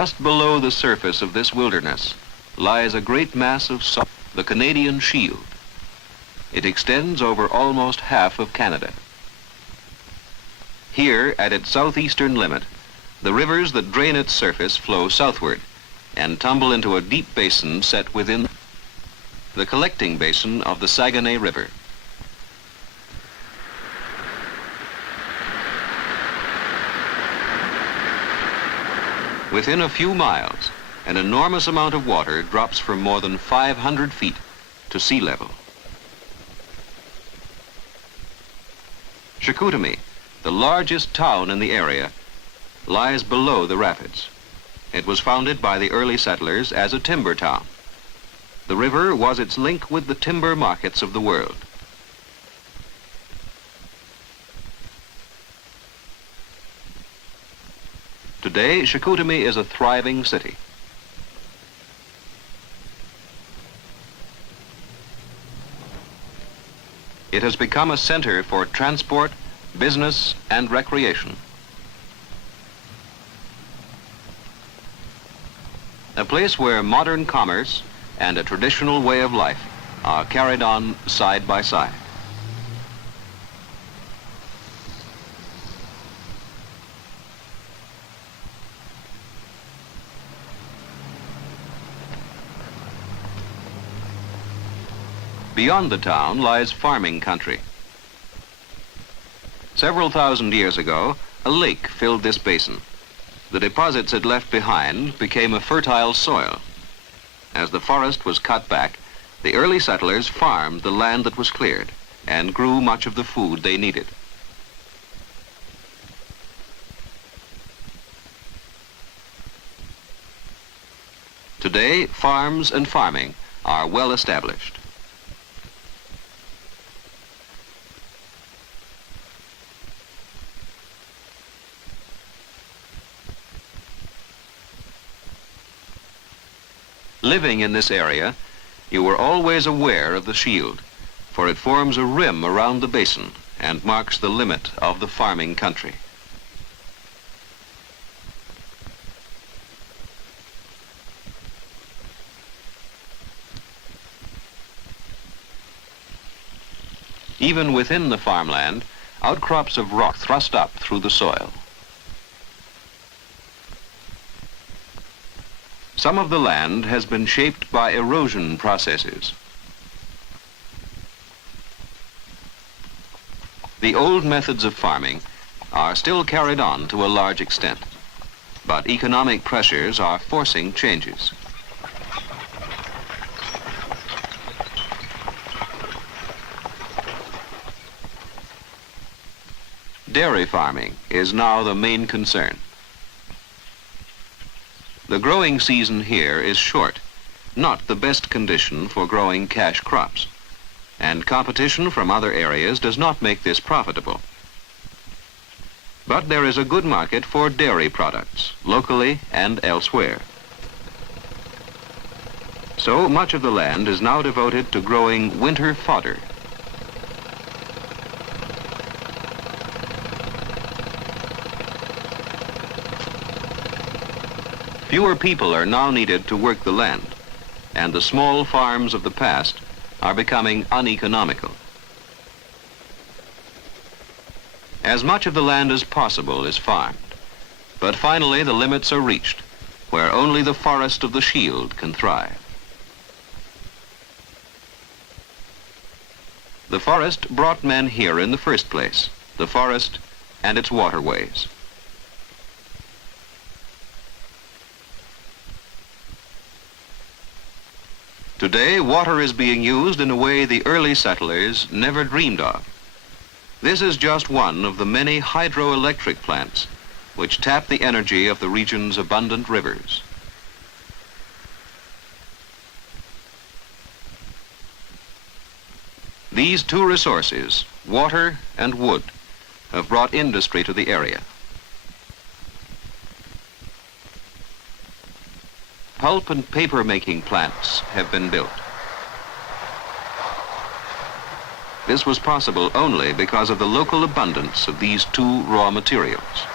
Just below the surface of this wilderness lies a great mass of salt, the Canadian Shield. It extends over almost half of Canada. Here, at its southeastern limit, the rivers that drain its surface flow southward and tumble into a deep basin set within the collecting basin of the Saguenay River. Within a few miles, an enormous amount of water drops from more than 500 feet to sea level. Chicoutimi, the largest town in the area, lies below the rapids. It was founded by the early settlers as a timber town. The river was its link with the timber markets of the world. Today, Chicoutimi is a thriving city. It has become a center for transport, business, and recreation. A place where modern commerce and a traditional way of life are carried on side by side. Beyond the town lies farming country. Several thousand years ago, a lake filled this basin. The deposits it left behind became a fertile soil. As the forest was cut back, the early settlers farmed the land that was cleared and grew much of the food they needed. Today, farms and farming are well established. Living in this area, you were always aware of the shield, for it forms a rim around the basin and marks the limit of the farming country. Even within the farmland, outcrops of rock thrust up through the soil. Some of the land has been shaped by erosion processes. The old methods of farming are still carried on to a large extent, but economic pressures are forcing changes. Dairy farming is now the main concern. The growing season here is short, not the best condition for growing cash crops, and competition from other areas does not make this profitable. But there is a good market for dairy products, locally and elsewhere. So much of the land is now devoted to growing winter fodder. Fewer people are now needed to work the land, and the small farms of the past are becoming uneconomical. As much of the land as possible is farmed, but finally the limits are reached, where only the forest of the shield can thrive. The forest brought men here in the first place, the forest and its waterways. Today, water is being used in a way the early settlers never dreamed of. This is just one of the many hydroelectric plants which tap the energy of the region's abundant rivers. These two resources, water and wood, have brought industry to the area. Pulp and paper making plants have been built. This was possible only because of the local abundance of these two raw materials.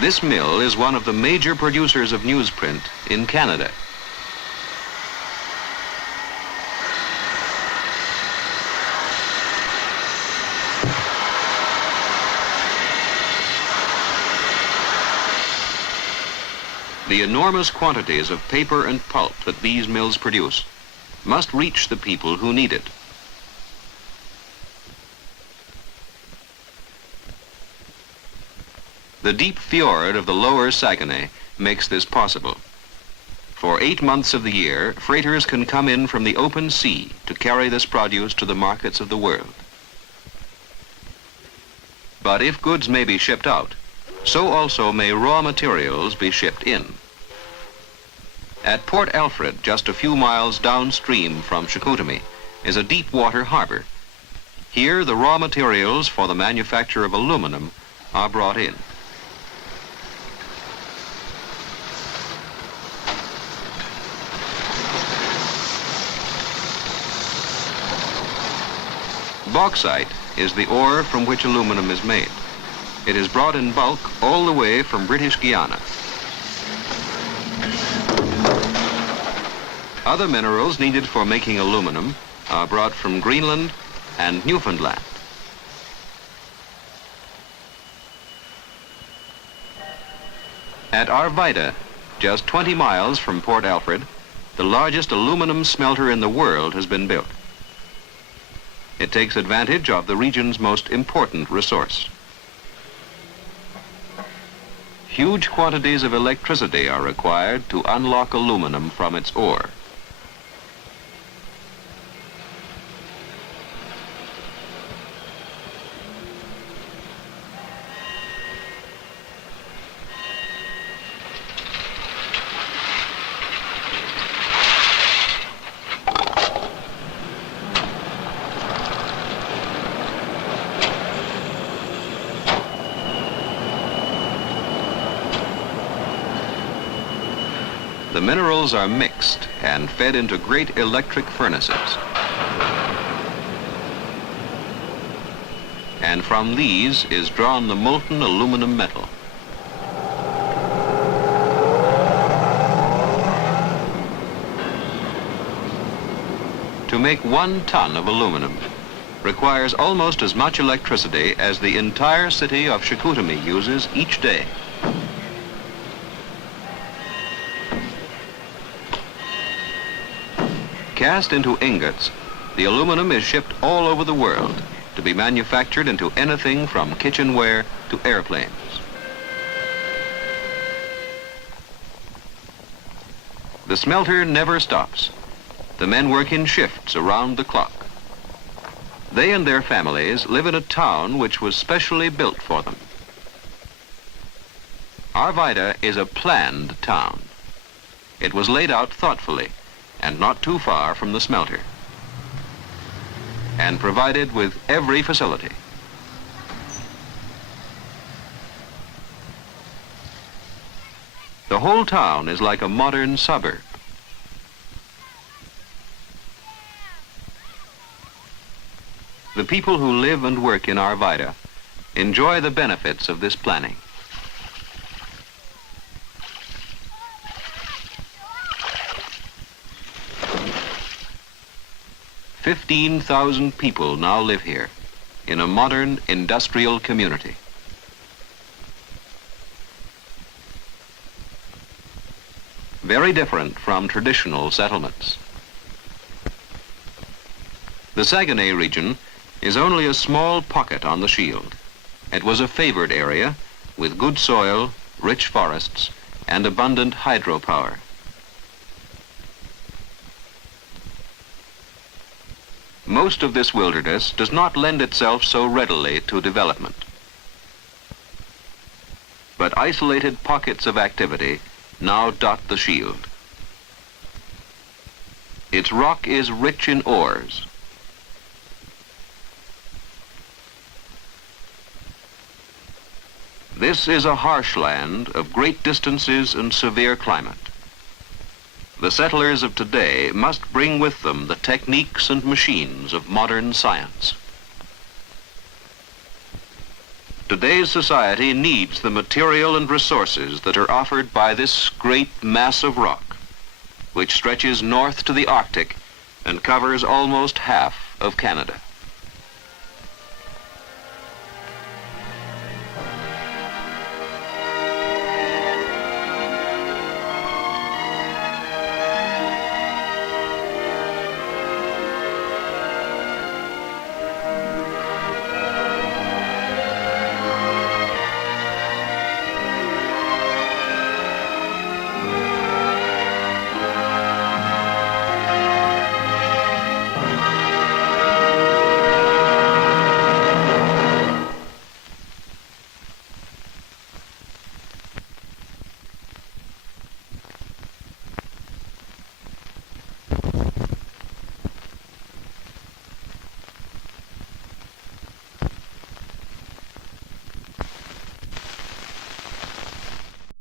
This mill is one of the major producers of newsprint in Canada. The enormous quantities of paper and pulp that these mills produce must reach the people who need it. The deep fjord of the lower Saguenay makes this possible. For 8 months of the year, freighters can come in from the open sea to carry this produce to the markets of the world. But if goods may be shipped out, so also may raw materials be shipped in. At Port Alfred, just a few miles downstream from Chicoutimi, is a deep water harbor. Here, the raw materials for the manufacture of aluminum are brought in. Bauxite is the ore from which aluminum is made. It is brought in bulk all the way from British Guiana. Other minerals needed for making aluminum are brought from Greenland and Newfoundland. At Arvida, just 20 miles from Port Alfred, the largest aluminum smelter in the world has been built. It takes advantage of the region's most important resource. Huge quantities of electricity are required to unlock aluminum from its ore. The minerals are mixed and fed into great electric furnaces. And from these is drawn the molten aluminum metal. To make 1 ton of aluminum requires almost as much electricity as the entire city of Chicoutimi uses each day. Cast into ingots, the aluminum is shipped all over the world to be manufactured into anything from kitchenware to airplanes. The smelter never stops. The men work in shifts around the clock. They and their families live in a town which was specially built for them. Arvida is a planned town. It was laid out thoughtfully and not too far from the smelter, and provided with every facility. The whole town is like a modern suburb. The people who live and work in Arvida enjoy the benefits of this planning. "15,000 people now live here in a modern industrial community. Very different from traditional settlements. The Saguenay region is only a small pocket on the shield. It was a favored area with good soil, rich forests, and abundant hydropower. Most of this wilderness does not lend itself so readily to development. But isolated pockets of activity now dot the shield. Its rock is rich in ores. This is a harsh land of great distances and severe climate. The settlers of today must bring with them the techniques and machines of modern science. Today's society needs the material and resources that are offered by this great mass of rock, which stretches north to the Arctic and covers almost half of Canada.